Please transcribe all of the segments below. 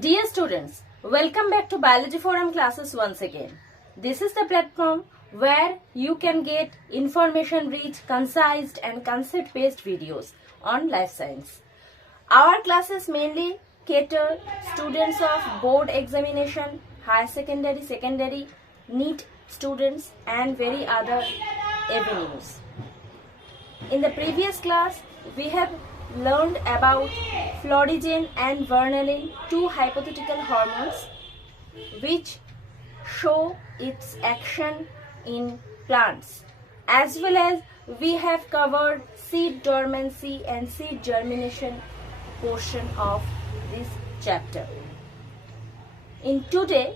Dear students, welcome back to Biology Forum classes once again. This is the platform where you can get information-rich, concise and concept-based videos on life science. Our classes mainly cater students of board examination, higher secondary, secondary, NEET students and very other avenues. In the previous class, we have learned about florigen and vernalin, two hypothetical hormones which show its action in plants, as well as we have covered seed dormancy and seed germination portion of this chapter. In today,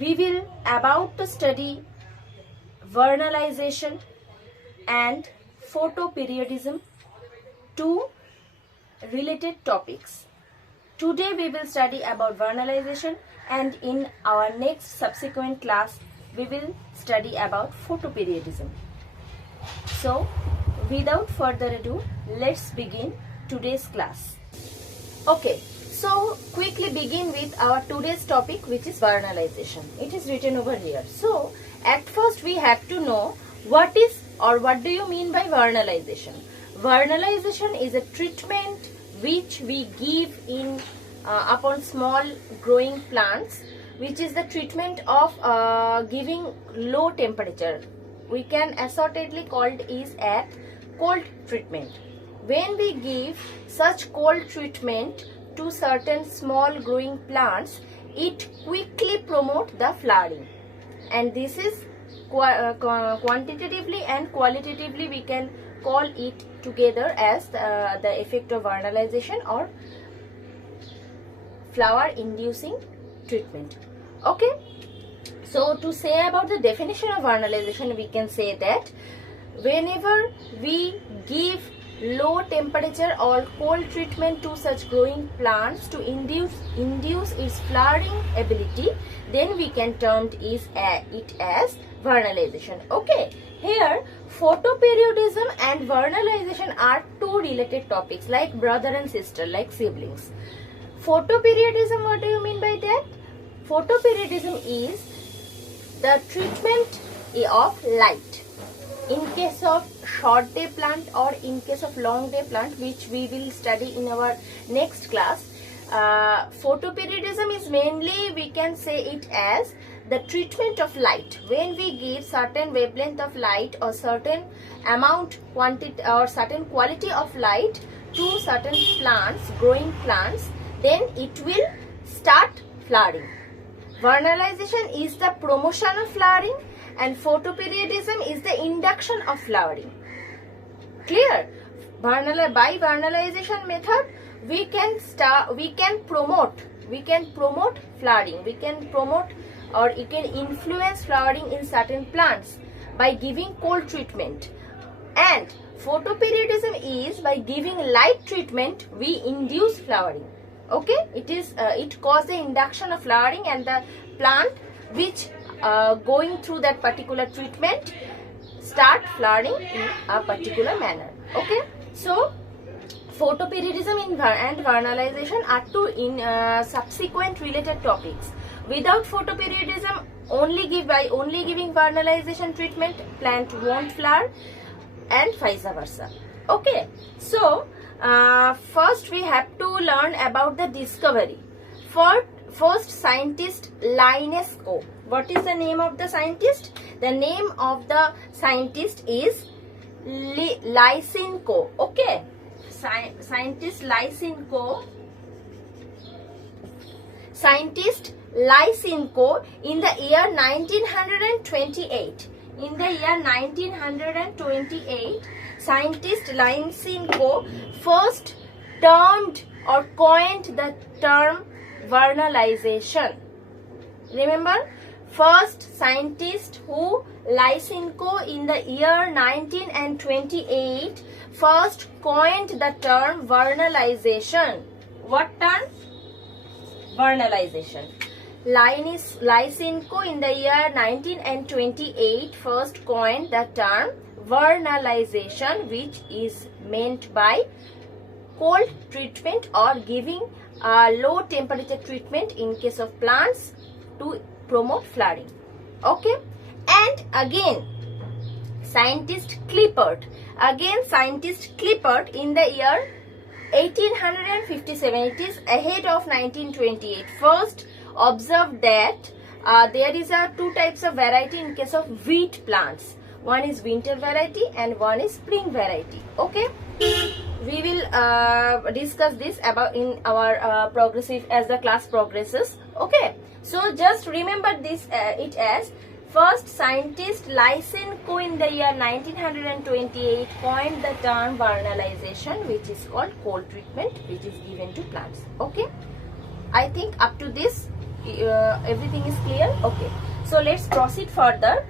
we will about to study vernalization and photoperiodism, two related topics. Today we will study about vernalization, and in our next subsequent class we will study about photoperiodism. So without further ado, let's begin today's class. Okay, so quickly begin with our today's topic, which is vernalization. It is written over here. So at first we have to know what is or what do you mean by vernalization. Vernalization is a treatment which we give in upon small growing plants, which is the treatment of giving low temperature. We can assortedly call it is a cold treatment. When we give such cold treatment to certain small growing plants, it quickly promotes the flowering, and this is quantitatively and qualitatively we can call it together as the effect of vernalization or flower inducing treatment. Okay, so to say about the definition of vernalization, we can say that whenever we give low temperature or cold treatment to such growing plants to induce its flowering ability, then we can term it as vernalization. Okay, here photoperiodism and vernalization are two related topics, like brother and sister, like siblings. Photoperiodism, what do you mean by that? Photoperiodism is the treatment of light. In case of short day plant or in case of long day plant, which we will study in our next class, photoperiodism is mainly, we can say it as the treatment of light. When we give certain wavelength of light or certain amount, quantity or certain quality of light to certain plants, growing plants, then it will start flowering. Vernalization is the promotion of flowering and photoperiodism is the induction of flowering. Clear? By vernalization method, we can promote flowering, we can promote or it can influence flowering in certain plants by giving cold treatment. And photoperiodism is by giving light treatment we induce flowering. Okay, it causes the induction of flowering and the plant which going through that particular treatment start flowering in a particular manner. Okay, so photoperiodism and vernalization are two in subsequent related topics. Without photoperiodism, only giving vernalization treatment, plant won't flower, and vice versa. Okay, so first we have to learn about the discovery. First scientist Linus Co. What is the name of the scientist? The name of the scientist is Lysenko. Okay, scientist Lysenko. Scientist Lysenko in the year 1928. In the year 1928, scientist Lysenko first termed or coined the term vernalization. Remember, first scientist who Lysenko in the year 1928 first coined the term vernalization. What term? Vernalization. Lysenko in the year 1928 first coined the term vernalization, which is meant by cold treatment or giving low temperature treatment in case of plants to promote flowering. Okay, and again scientist Clifford in the year 1857, it is ahead of 1928, first observed that there is two types of variety in case of wheat plants. One is winter variety and one is spring variety. Okay, we will discuss this about in our progressive as the class progresses. Okay, so just remember this it as first scientist Lysenko in the year 1928 coined the term vernalization, which is called cold treatment, which is given to plants. Okay, I think up to this everything is clear. Okay, so let's proceed further.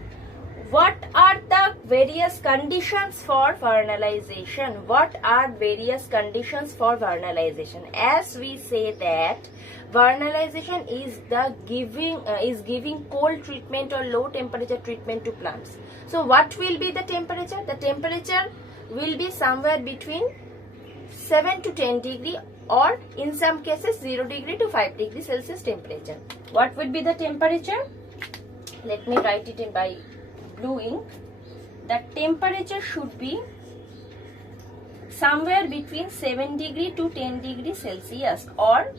What are the various conditions for vernalization? What are various conditions for vernalization? As we say that vernalization is the giving cold treatment or low temperature treatment to plants. So what will be the temperature? The temperature will be somewhere between 7 to 10 degree, or in some cases 0 degree to 5 degree Celsius temperature. What would be the temperature? Let me write it in by blue ink. The temperature should be somewhere between 7 degree to 10 degree Celsius, or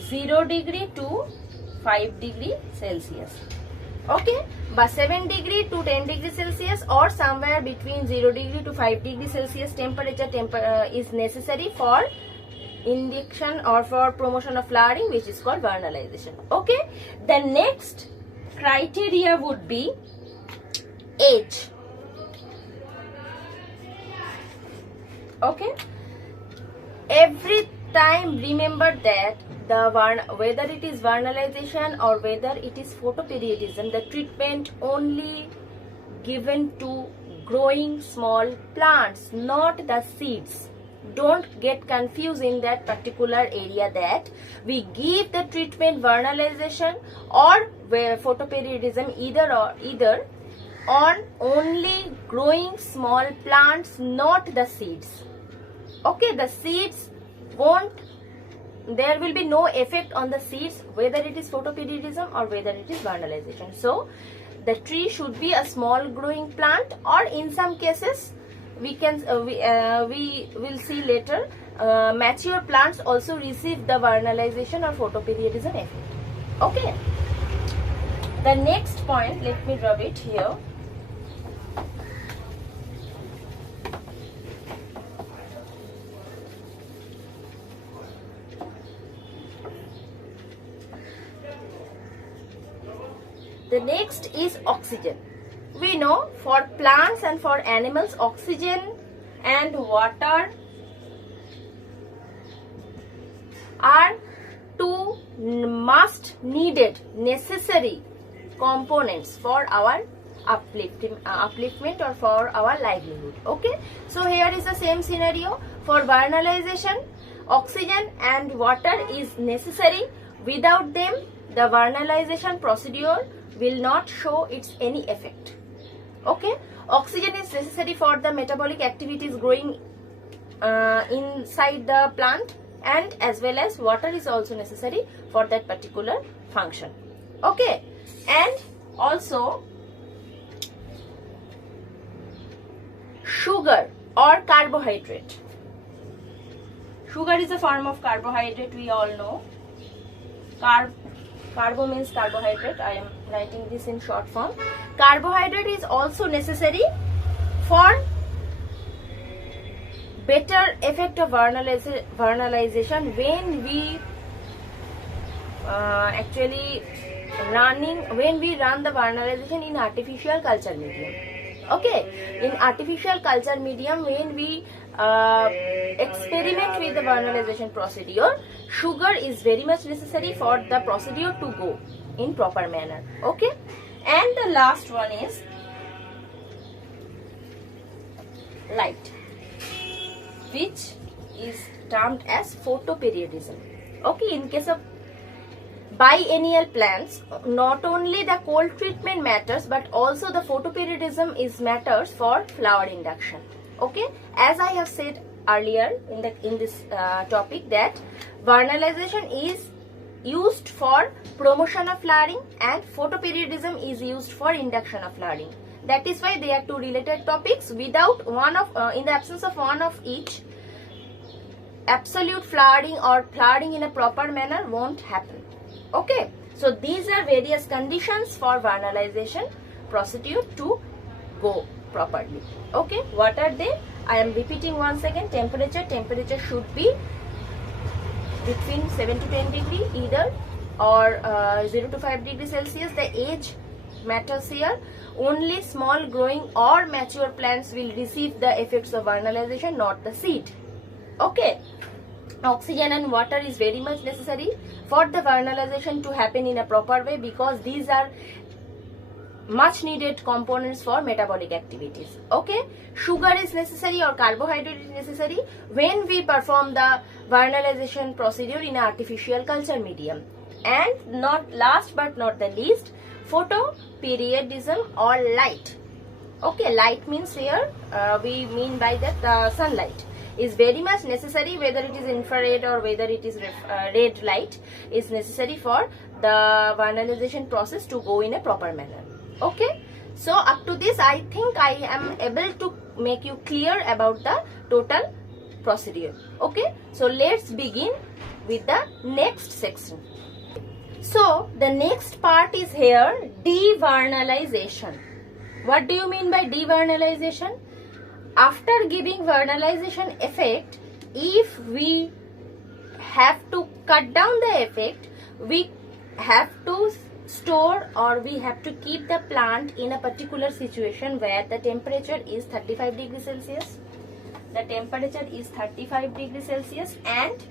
0 degree to 5 degree Celsius. Okay, but 7 degree to 10 degree Celsius or somewhere between 0 degree to 5 degree Celsius temperature is necessary for induction or for promotion of flowering, which is called vernalization. Okay, the next criteria would be age. Okay, every time remember that whether it is vernalization or whether it is photoperiodism, the treatment only given to growing small plants, not the seeds. Don't get confused in that particular area that we give the treatment vernalization or photoperiodism either on only growing small plants, not the seeds. Okay, the seeds there will be no effect on the seeds whether it is photoperiodism or whether it is vernalization. So the tree should be a small growing plant, or in some cases we can we will see later mature plants also receive the vernalization or photoperiodism effect. Okay, the next point, let me rub it here. The next is oxygen. We know for plants and for animals, oxygen and water are two necessary components for our upliftment or for our livelihood. Okay, so here is the same scenario. For vernalization, oxygen and water is necessary. Without them, the vernalization procedure will not show its any effect. Okay, oxygen is necessary for the metabolic activities growing inside the plant, and as well as water is also necessary for that particular function. Okay, and also sugar or carbohydrate. Sugar is a form of carbohydrate, we all know. Carbo means carbohydrate. I am writing this in short form. Carbohydrate is also necessary for better effect of vernalization when we when we run the vernalization in artificial culture medium. Okay, in artificial culture medium, when we experiment with the vernalization procedure, sugar is very much necessary for the procedure to go in proper manner. Okay, and the last one is light, which is termed as photoperiodism. Okay, in case of biennial plants, not only the cold treatment matters, but also the photoperiodism is matters for flower induction. Okay, as I have said earlier in this topic that vernalization is used for promotion of flowering and photoperiodism is used for induction of flowering. That is why they are two related topics. Without one of in the absence of one of each, absolute flowering or flowering in a proper manner won't happen. Okay, so these are various conditions for vernalization procedure to go properly. Okay, what are they? I am repeating once again. Temperature should be between 7 to 10 degree either, or 0 to 5 degrees Celsius. The age matters here. Only small growing or mature plants will receive the effects of vernalization, not the seed. Okay, oxygen and water is very much necessary for the vernalization to happen in a proper way, because these are much needed components for metabolic activities. Okay, sugar is necessary or carbohydrate is necessary when we perform the vernalization procedure in an artificial culture medium. And not last but not the least, photoperiodism or light. Okay, light means here we mean by that sunlight is very much necessary, whether it is infrared or whether it is red light is necessary for the vernalization process to go in a proper manner. Okay, so up to this I think I am able to make you clear about the total procedure. Okay, so let's begin with the next section. So the next part is here, devernalization. What do you mean by devernalization? After giving vernalization effect, if we have to cut down the effect, we have to store or we have to keep the plant in a particular situation where the temperature is 35 degrees Celsius. The temperature is 35 degrees Celsius, and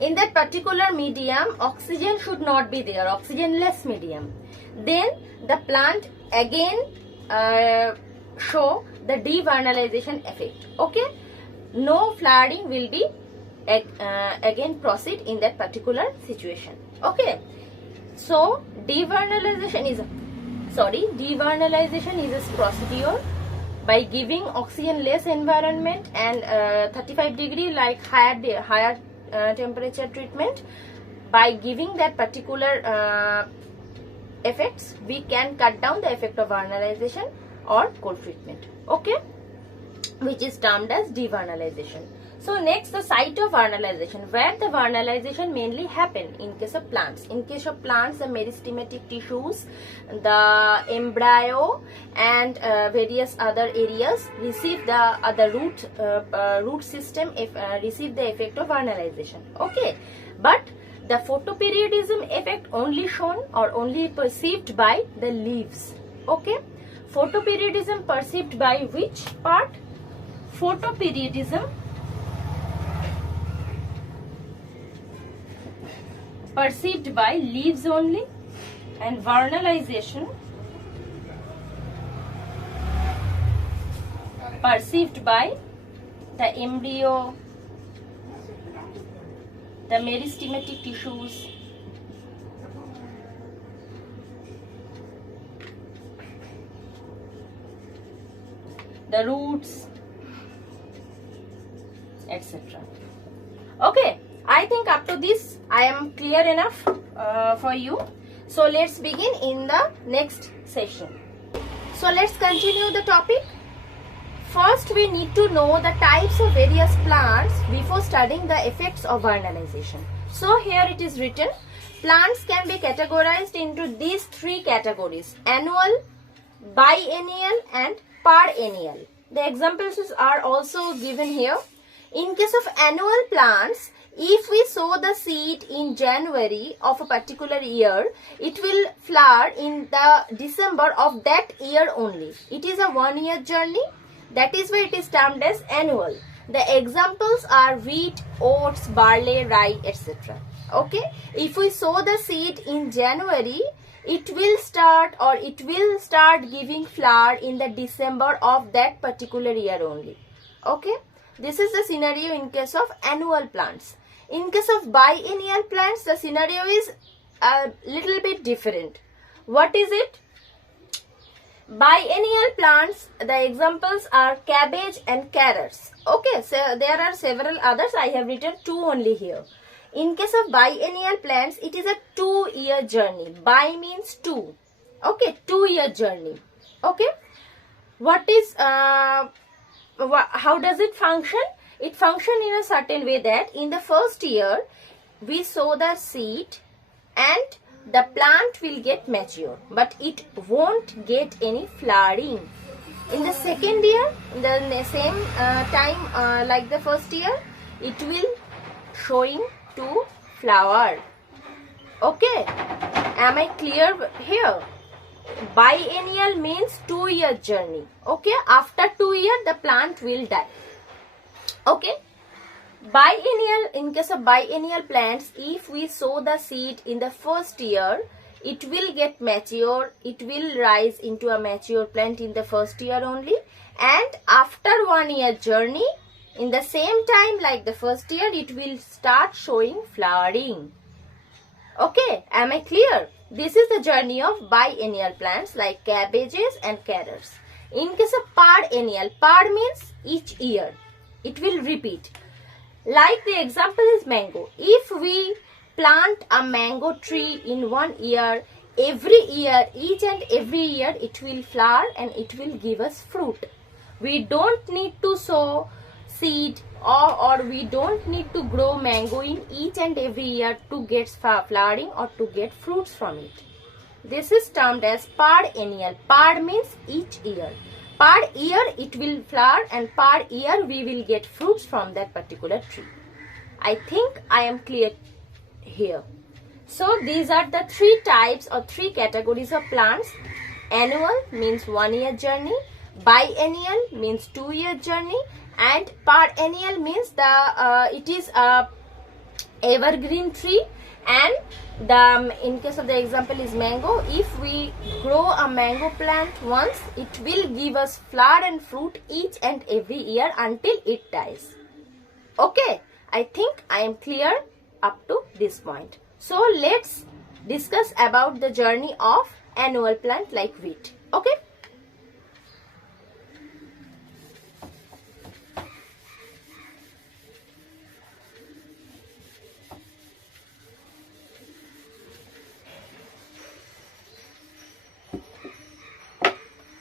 in that particular medium oxygen should not be there, oxygenless medium. Then the plant again show the devernalization effect. Okay, no flowering will be again proceed in that particular situation. Okay, so devernalization is a procedure by giving oxygen-less environment and 35 degree like higher temperature treatment. By giving that particular effects, we can cut down the effect of vernalization or cold treatment. Okay, which is termed as devernalization. So next, the site of vernalization, where the vernalization mainly happen in case of plants. In case of plants, the meristematic tissues, the embryo and various other areas receive the root system receive the effect of vernalization. Okay, but the photoperiodism effect only shown or only perceived by the leaves. Okay, photoperiodism perceived by which part? Photoperiodism perceived by leaves only, and vernalization perceived by the embryo, the meristematic tissues, the roots, etc. Okay, I think up to this I am clear enough for you. So let's begin in the next session. So let's continue the topic. First, we need to know the types of various plants before studying the effects of vernalization. So here it is written, plants can be categorized into these three categories: annual, biennial and perennial. The examples are also given here. In case of annual plants, if we sow the seed in January of a particular year, it will flower in the December of that year only. It is a 1 year journey. That is why it is termed as annual. The examples are wheat, oats, barley, rye, etc. Okay. If we sow the seed in January, it will start giving flower in the December of that particular year only. Okay. This is the scenario in case of annual plants. In case of biennial plants, the scenario is a little bit different. What is it? Biennial plants, the examples are cabbage and carrots. Okay, so there are several others. I have written 2 only here. In case of biennial plants, it is a 2-year journey. Bi means 2. Okay, 2-year journey. Okay. What is, how does it function? It functions in a certain way that in the first year, we sow the seed and the plant will get mature, but it won't get any flowering. In the second year, in the same time like the first year, it will showing to flower. Okay, am I clear here? Biennial means 2-year journey. Okay, after 2 years the plant will die. Okay. Biennial, in case of biennial plants, if we sow the seed in the first year, it will get mature, it will rise into a mature plant in the first year only, and after 1 year journey, in the same time like the first year, it will start showing flowering. Okay, am I clear? This is the journey of biennial plants like cabbages and carrots. In case of perennial, per means each year, it will repeat. Like the example is mango. If we plant a mango tree in 1 year, every year, each and every year, it will flower and it will give us fruit. We don't need to sow seed or we don't need to grow mango in each and every year to get flowering or to get fruits from it. This is termed as perennial. Per means each year. Per year it will flower and per year we will get fruits from that particular tree. I think I am clear here. So these are the 3 types or 3 categories of plants. Annual means 1 year journey, biennial means 2 year journey, and perennial means it is a evergreen tree. And in case of the example is mango, if we grow a mango plant once, it will give us flower and fruit each and every year until it dies. Okay, I think I am clear up to this point. So let's discuss about the journey of annual plant like wheat. Okay.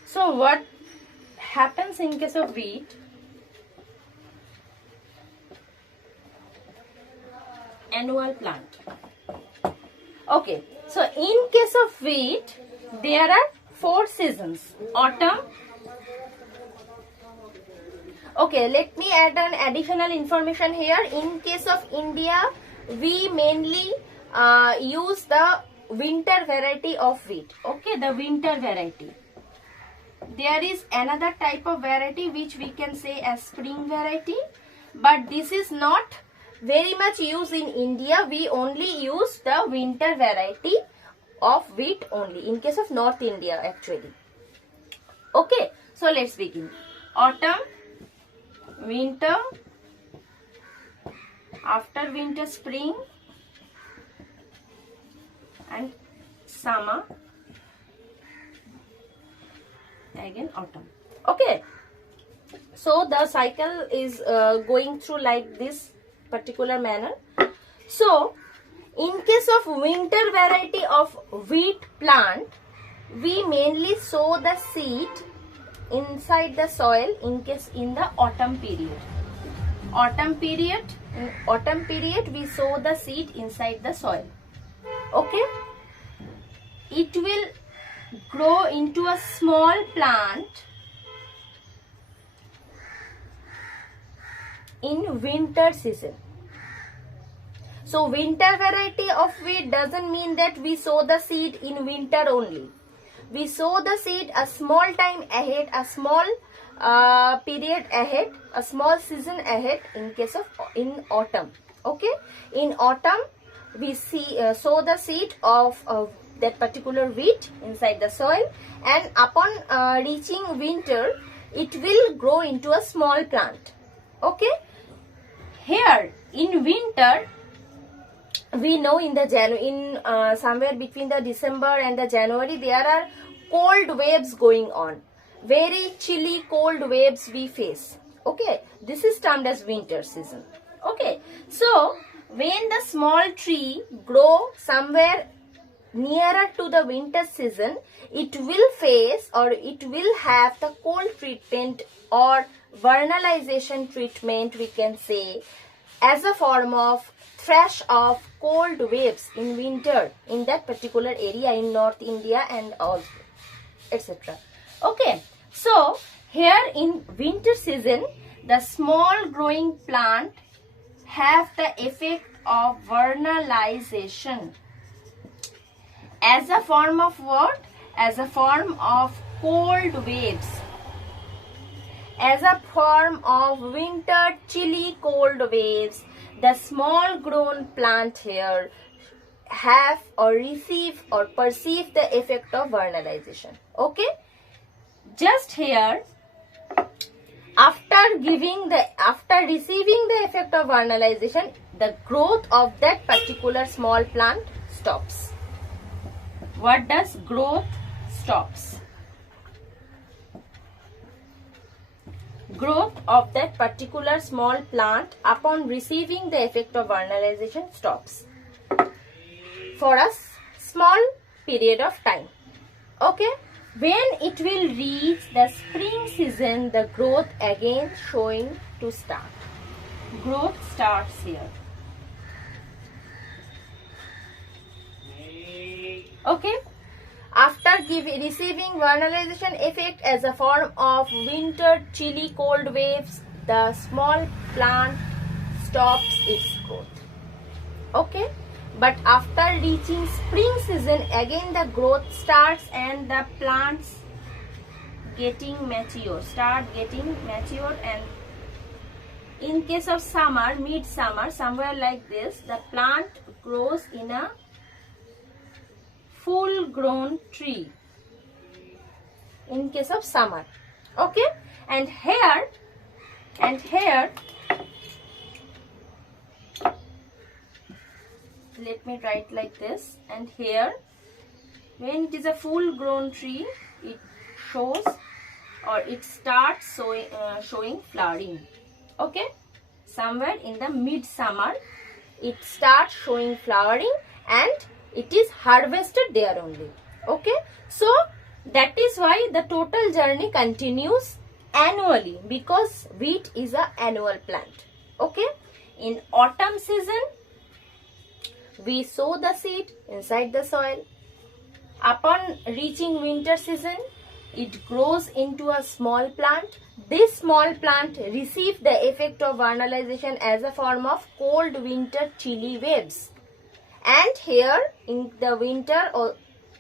So what happens in case of wheat? Annual plant. Okay, so in case of wheat, there are 4 seasons. Autumn. Okay, let me add an additional information here. In case of India, we mainly use the winter variety of wheat. Okay, the winter variety. There is another type of variety which we can say as spring variety, but this is not very much used in India. We only use the winter variety of wheat only in case of North India actually. Okay, so let's begin. Autumn, winter, after winter spring, and summer, again autumn. Okay, so the cycle is going through like this particular manner. So in case of winter variety of wheat plant, we mainly sow the seed inside the soil in the autumn period. In autumn period we sow the seed inside the soil. Okay, it will grow into a small plant in winter season. So winter variety of wheat doesn't mean that we sow the seed in winter only. We sow the seed a small time ahead, a small period ahead, a small season ahead in case of in autumn. Okay, in autumn we sow the seed of that particular wheat inside the soil, and upon reaching winter it will grow into a small plant. Okay, here in winter we know in the somewhere between the December and the January there are cold waves going on. Very chilly cold waves we face. Okay, this is termed as winter season. Okay, so when the small tree grow somewhere nearer to the winter season, it will face or it will have the cold treatment or vernalization treatment, we can say, as a form of thrash of cold waves in winter in that particular area in North India and all, etc. Okay, so here in winter season, the small growing plant have the effect of vernalization as a form of what? As a form of cold waves, as a form of winter chilly cold waves. The small grown plant here have or receive or perceive the effect of vernalization. Okay, just here, after receiving the effect of vernalization, the growth of that particular small plant stops. What does growth stops? Growth of that particular small plant upon receiving the effect of vernalization stops for a small period of time. Okay, when it will reach the spring season, the growth again showing to start. Growth starts here. Okay, after receiving vernalization effect as a form of winter chilly cold waves, the small plant stops its growth. Okay, but after reaching spring season, again the growth starts and the plants start getting mature, and in case of summer, midsummer, somewhere like this, the plant grows in a full grown tree in case of summer. Okay, and here let me write like this, and here when it is a full grown tree, it shows or it starts showing flowering. Okay, somewhere in the midsummer it starts showing flowering and it is harvested there only. Okay, so that is why the total journey continues annually, because wheat is an annual plant. Okay, in autumn season we sow the seed inside the soil. Upon reaching winter season, it grows into a small plant. This small plant receives the effect of vernalization as a form of cold winter chilly waves. And here in the winter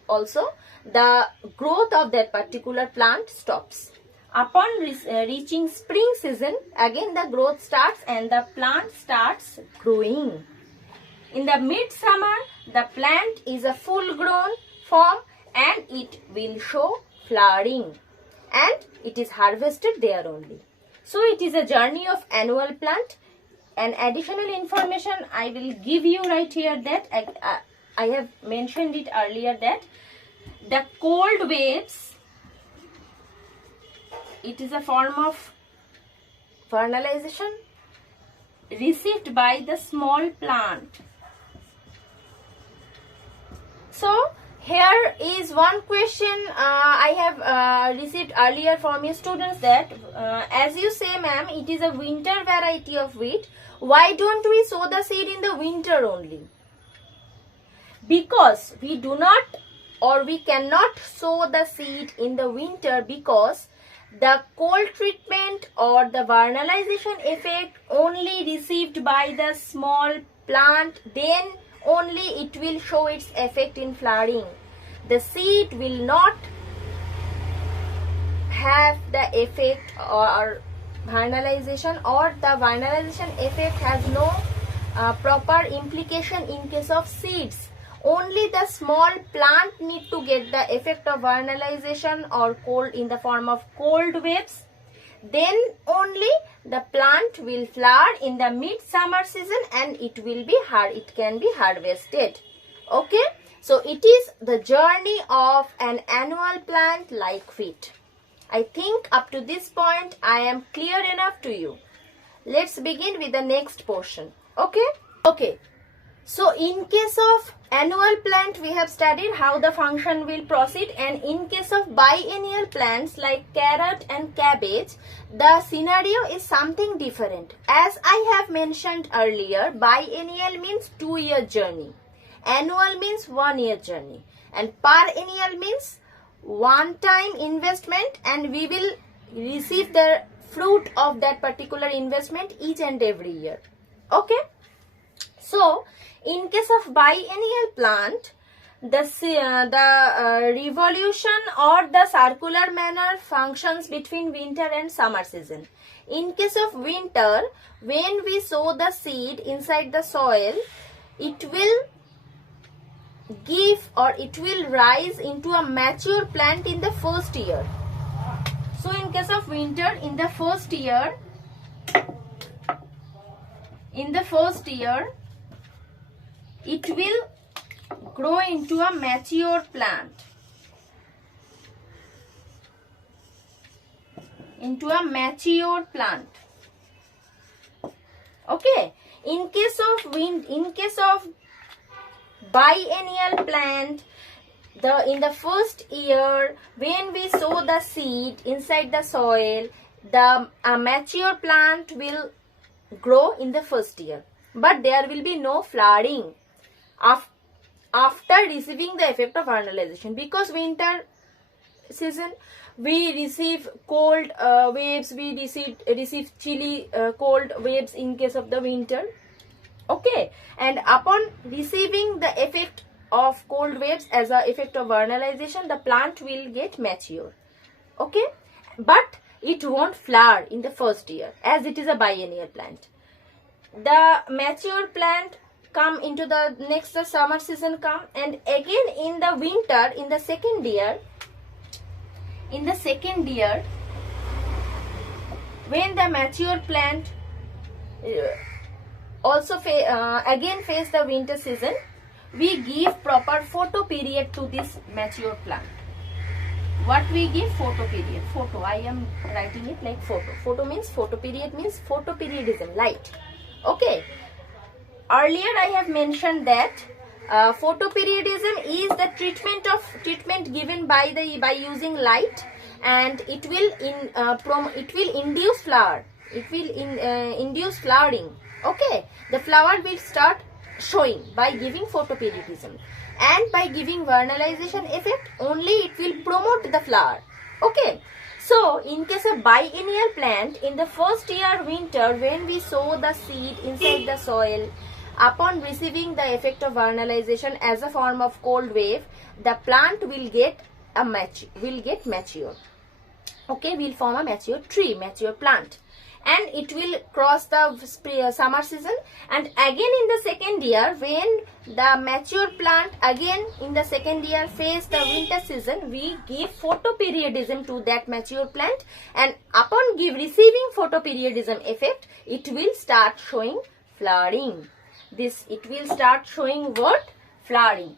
also, the growth of that particular plant stops. Upon reaching spring season, again the growth starts and the plant starts growing. In the midsummer, the plant is a full grown form and it will show flowering and it is harvested there only. So it is a journey of annual plant. An additional information I will give you right here, that I have mentioned it earlier, that the cold waves, it is a form of vernalization received by the small plant. So here is one question I have received earlier from your students, that as you say, ma'am, it is a winter variety of wheat. Why don't we sow the seed in the winter only? Because we do not or we cannot sow the seed in the winter, because the cold treatment or the vernalization effect only received by the small plant, then only it will show its effect in flowering. The seed will not have the effect or vernalization, or the vernalization effect has no proper implication in case of seeds. Only the small plant need to get the effect of vernalization or cold in the form of cold waves. Then only the plant will flower in the midsummer season and it can be harvested. Okay, So it is the journey of an annual plant like wheat. I think up to this point I am clear enough to you. Let's begin with the next portion. Okay. So in case of annual plant, we have studied how the function will proceed, and in case of biennial plants like carrot and cabbage, the scenario is something different. As I have mentioned earlier, biennial means 2-year journey, annual means 1-year journey, and perennial means one-time investment, and we will receive the fruit of that particular investment each and every year. Okay. So in case of biennial plant, the revolution or the circular manner functions between winter and summer season. In case of winter, when we sow the seed inside the soil, it will give or it will rise into a mature plant in the first year. So in case of winter, in the first year, it will grow into a mature plant. Okay. In case of biennial plant, in the first year, when we sow the seed inside the soil, the mature plant will grow in the first year, but there will be no flowering after receiving the effect of vernalization, because winter season we receive cold waves, we receive chilly cold waves in case of the winter. Okay, and upon receiving the effect of cold waves as a effect of vernalization, the plant will get mature. Okay, but it won't flower in the first year as it is a biennial plant. The mature plant come into the summer season come, and again in the winter, in the second year, when the mature plant also again face the winter season, we give proper photo period to this mature plant. What we give? Photo period. Photo, I am writing it like photo. Photo means photoperiodism, light. Okay. Earlier I have mentioned that photoperiodism is the treatment given by using light, and it will induce flower. It will induce flowering. Okay, the flower will start showing by giving photoperiodism, and by giving vernalization effect only it will promote the flower. Okay. So, in case of biennial plant, in the first year winter, when we sow the seed inside the soil, upon receiving the effect of vernalization as a form of cold wave, the plant will get mature. Okay, will form a mature tree, mature plant, and it will cross the summer season. And again in the second year, when the mature plant again in the second year face the winter season, we give photoperiodism to that mature plant, and upon receiving photoperiodism effect, it will start showing flowering. It will start showing what? Flowering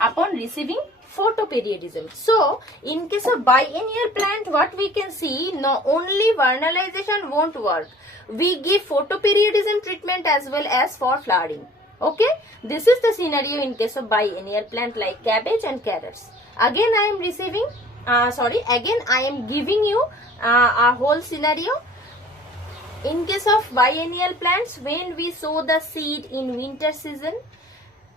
upon receiving photoperiodism. So in case of biennial plant, what we can see, not only vernalization won't work, we give photoperiodism treatment as well as for flowering. Okay, this is the scenario in case of biennial plant like cabbage and carrots. Again I am giving you a whole scenario. In case of biennial plants, when we sow the seed in winter season,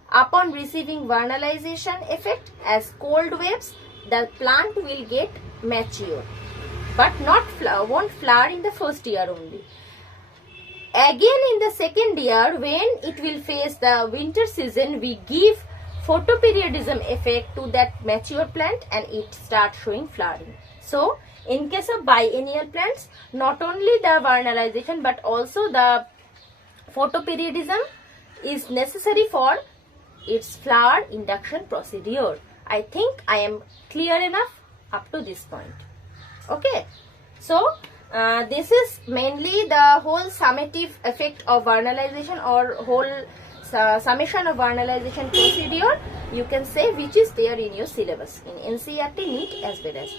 upon receiving vernalization effect as cold waves, the plant will get mature, but won't flower in the first year only. Again in the second year, when it will face the winter season, we give photoperiodism effect to that mature plant, and it starts showing flowering. So in case of biennial plants, not only the vernalization but also the photoperiodism is necessary for its flower induction procedure. I think I am clear enough up to this point. Okay, so this is mainly the whole summative effect of vernalization, or whole summation of vernalization procedure, you can say, which is there in your syllabus in NCERT, NEET as well as.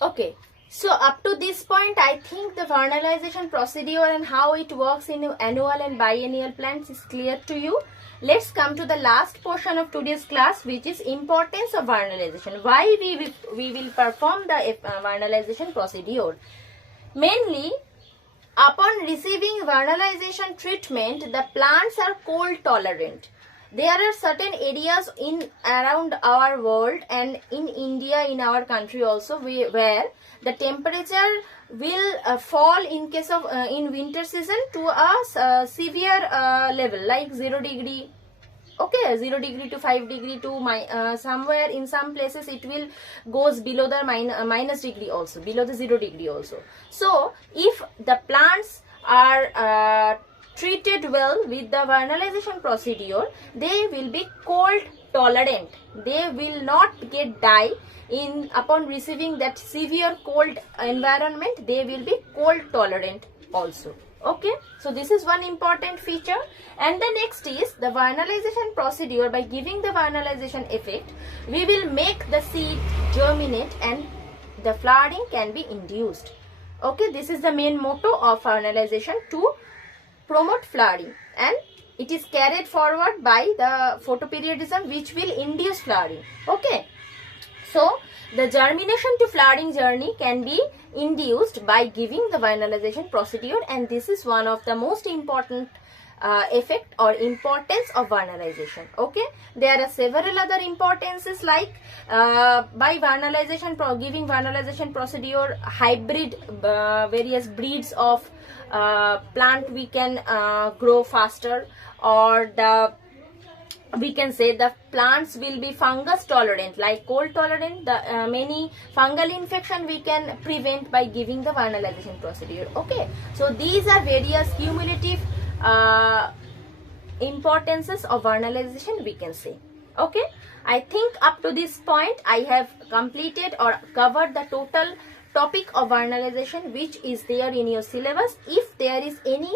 Okay. So up to this point, I think the vernalization procedure and how it works in annual and biennial plans is clear to you. Let's come to the last portion of today's class, which is importance of vernalization. Why we will perform the vernalization procedure. Mainly, upon receiving vernalization treatment, the plants are cold tolerant. There are certain areas in around our world and in India, in our country also, where the temperature will fall in case of in winter season to a severe level, like 0 degree. Okay, 0 degree to 5 degree to somewhere in some places it will goes below the minus degree also, below the 0 degree also. So if the plants are treated well with the vernalization procedure, they will be cold tolerant. They will not get die upon receiving that severe cold environment. They will be cold tolerant also. Okay, so this is one important feature. And the next is the vernalization procedure. By giving the vernalization effect, we will make the seed germinate and the flowering can be induced. Okay, this is the main motto of vernalization, to promote flowering, and it is carried forward by the photoperiodism, which will induce flowering. Okay, so the germination to flowering journey can be induced by giving the vernalization procedure, and this is one of the most important effect or importance of vernalization. Okay, there are several other importances, like by vernalization, giving vernalization procedure, hybrid various breeds of plant we can grow faster, or we can say the plants will be fungus tolerant, like cold tolerant. The many fungal infection we can prevent by giving the vernalization procedure. Okay, so these are various cumulative importances of vernalization, we can say. Okay, I think up to this point I have completed or covered the total topic of vernalization, which is there in your syllabus. If there is any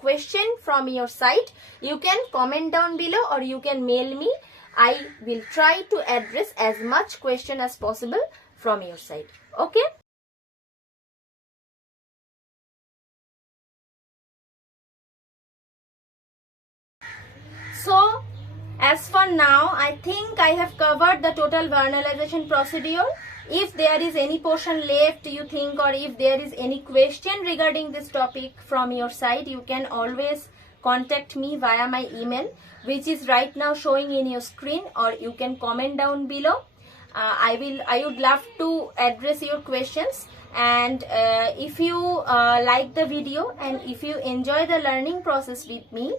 question from your side, you can comment down below or you can mail me. I will try to address as much question as possible from your side. Okay. So as for now, I think I have covered the total vernalization procedure. If there is any portion left you think, or if there is any question regarding this topic from your side, you can always contact me via my email, which is right now showing in your screen, or you can comment down below. I would love to address your questions. And if you like the video and if you enjoy the learning process with me,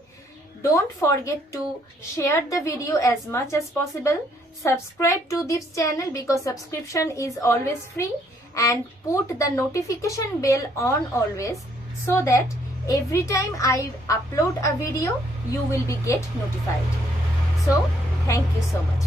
don't forget to share the video as much as possible. Subscribe to this channel, because subscription is always free, and put the notification bell on always, so that every time I upload a video you will be get notified. So thank you so much.